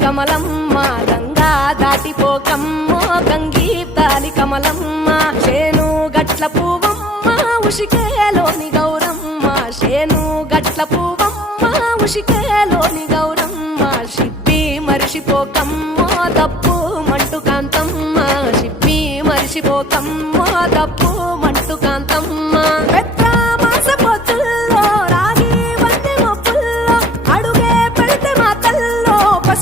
కమలమ్మా కమలమ్మ గంగా దాటిపోకమ్మో గంగీ కమలమ్మా కమలమ్మ చేను గట్ల పువ్వమ్మ ఉషికేలోని గౌరమ్మ చేను గట్ల పువ్వమ్మ ఉషికేలోని గౌరమ్మ షిప్పి మరిషిపోకమ్మో తప్పు మంటు కాంతమ్మ షిప్పి మరిషిపోకమ్మో తప్పు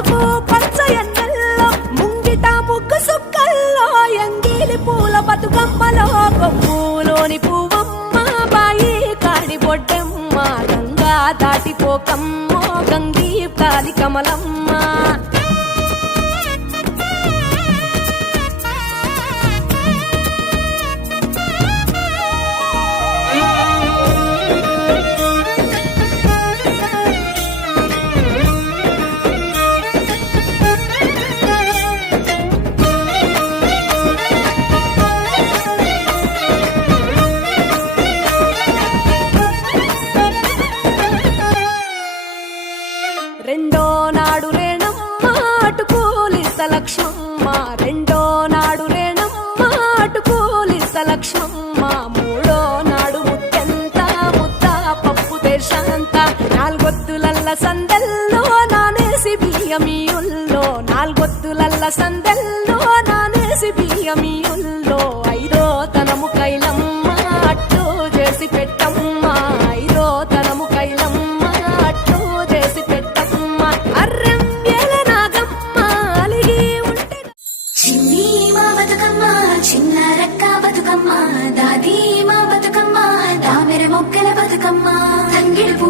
పసుపు పచ్చ ఎన్నెల్లో ముంగిట ముగ్గు సుక్కల్లో ఎంగిలి పూల బతుకమ్మలో కొమ్ములోని పువ్వమ్మ బాయి కాడి బొడ్డెమ్మ గంగా దాటిపోకమ్మో గంగీ తాలి కమలమ్మ. లక్ష్మమ్మ రెండో నాడు రేణమ్మ అటు కూలిస్త లక్ష్మమ్మ మూడో నాడు ముత్యంత ముద్ద పప్పు దేశంత. నాలుగొత్తులల్ల సందల్లో నానేసి బియ్యమియుల్లో నాలుగొత్తులల్ల సందల్లో నానేసి బియ్యమి మొక్కల బతుకమ్మ